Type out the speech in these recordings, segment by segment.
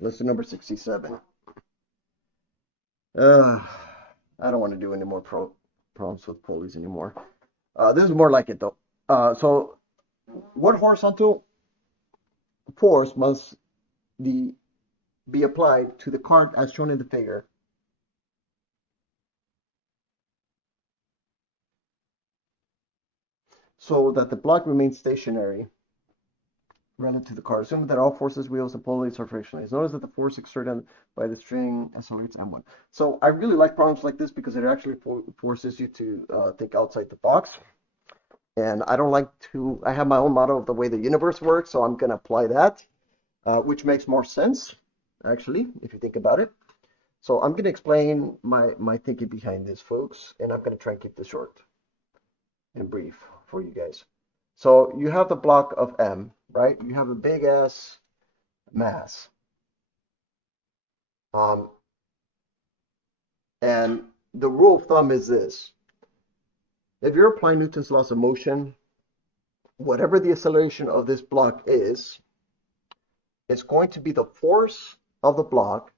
Lesson number 67. Uh, I don't want to do any more problems with pulleys anymore. This is more like it though. So what horizontal force must the be applied to the cart as shown in the figure so that the block remains stationary relative to the cart? Assuming that all forces, wheels, and pulleys are frictionless. Notice that the force exerted by the string accelerates M1. So I really like problems like this because it actually forces you to think outside the box. And I don't like to, I have my own model of the way the universe works, so I'm going to apply that, which makes more sense, actually, if you think about it. So I'm going to explain my thinking behind this, folks, and I'm going to try and keep this short and brief for you guys. So you have the block of M, right? You have a big ass mass. Um, and the rule of thumb is this. If you're applying Newton's laws of motion, whatever the acceleration of this block is, it's going to be the force of the block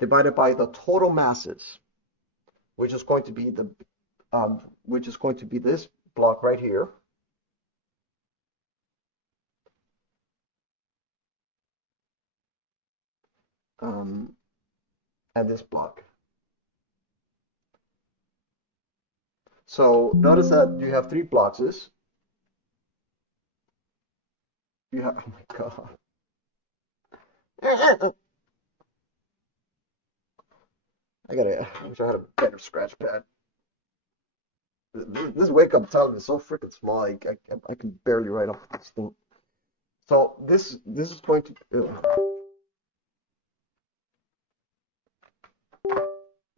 divided by the total masses, which is going to be this block right here, um, and this block. So notice that you have three blocks. You have, oh my god, I wish I had a better scratch pad. This wake up time is so freaking small. I can barely write off this thing. So this is going to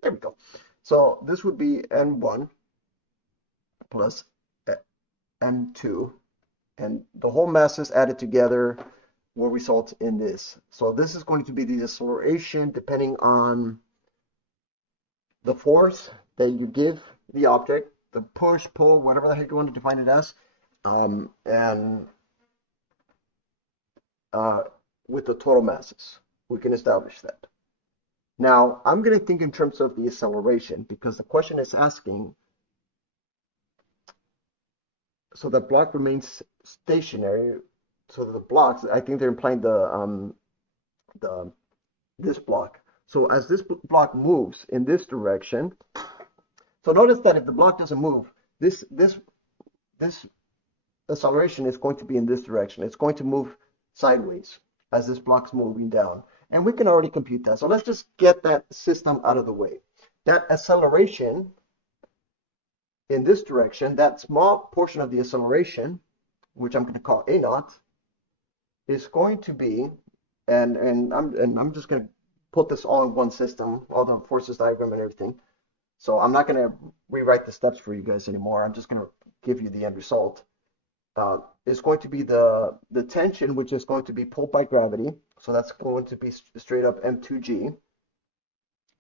there we go. So this would be N1 plus N2, and the whole masses added together will result in this. So this is going to be the acceleration depending on the force that you give the object, the push, pull, whatever the heck you want to define it as, and uh, with the total masses. We can establish that. Now, I'm going to think in terms of the acceleration because the question is asking, so the block remains stationary. So the blocks, I think they're implying the this block. So as this block moves in this direction, so notice that if the block doesn't move, this acceleration is going to be in this direction. It's going to move sideways as this block's moving down. And we can already compute that. So let's just get that system out of the way. That acceleration in this direction, that small portion of the acceleration, which I'm going to call A naught, is going to be, and I'm just going to put this all in one system, all the forces diagram and everything. So I'm not going to rewrite the steps for you guys anymore. I'm just going to give you the end result. Is going to be the tension, which is going to be pulled by gravity. So that's going to be straight up M2G.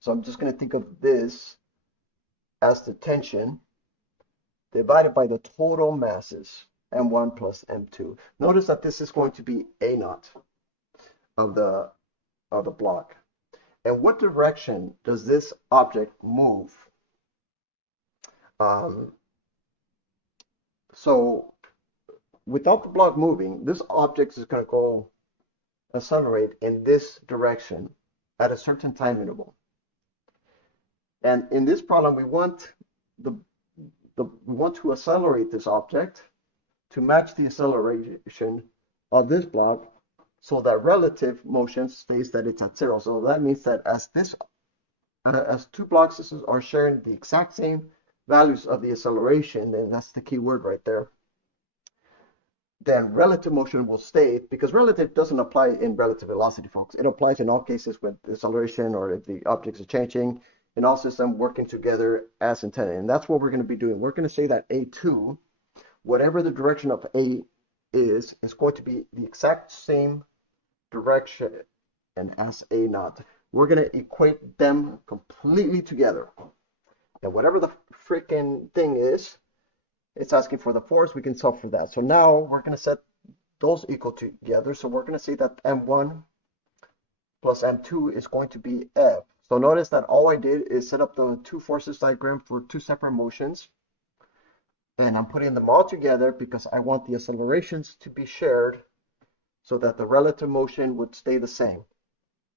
So I'm just going to think of this as the tension divided by the total masses, M1 plus M2. Notice that this is going to be A naught of the block. And what direction does this object move? Um, so without the block moving, this object is going to go accelerate in this direction at a certain time interval. And in this problem, the, we want to accelerate this object to match the acceleration of this block so that relative motion stays that it's at zero. So that means that as two blocks are sharing the exact same values of the acceleration, and that's the key word right there, then relative motion will stay, because relative doesn't apply in relative velocity, folks. It applies in all cases with acceleration or if the objects are changing in all systems working together as intended. And that's what we're going to be doing. We're going to say that A2, whatever the direction of A is going to be the exact same direction and as A naught. We're going to equate them completely together. And whatever the freaking thing is, it's asking for the force, we can solve for that. So now we're going to set those equal together. So we're going to say that M1 plus M2 is going to be F. So notice that all I did is set up the two forces diagram for two separate motions. And I'm putting them all together because I want the accelerations to be shared so that the relative motion would stay the same.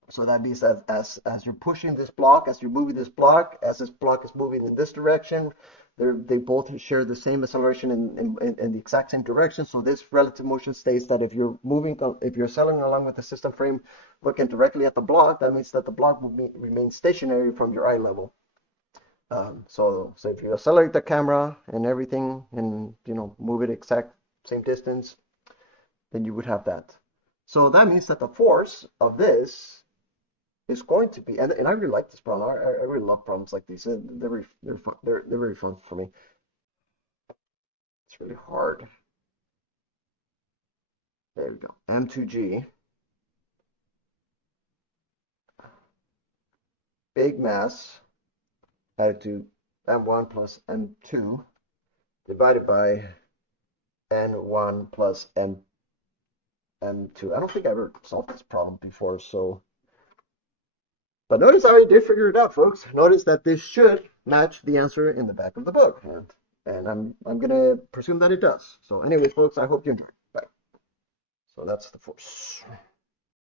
So that means that as you're pushing this block, as you're moving this block, as this block is moving in this direction, they both share the same acceleration in the exact same direction. So this relative motion states that if you're sailing along with the system frame looking directly at the block, that means that the block will remain stationary from your eye level. So if you accelerate the camera and everything and move it exact same distance, then you would have that. So that means that the force of this is going to be, and I really like this problem. I really love problems like these. They're fun. They're very fun for me. It's really hard. There we go. M2G, big mass added to M1 plus M2 divided by N1 plus M2. I don't think I ever solved this problem before, so. But notice how I did figure it out, folks. Notice that this should match the answer in the back of the book, and I'm gonna presume that it does. So anyway, folks, I hope you enjoyed. Bye. So that's the force.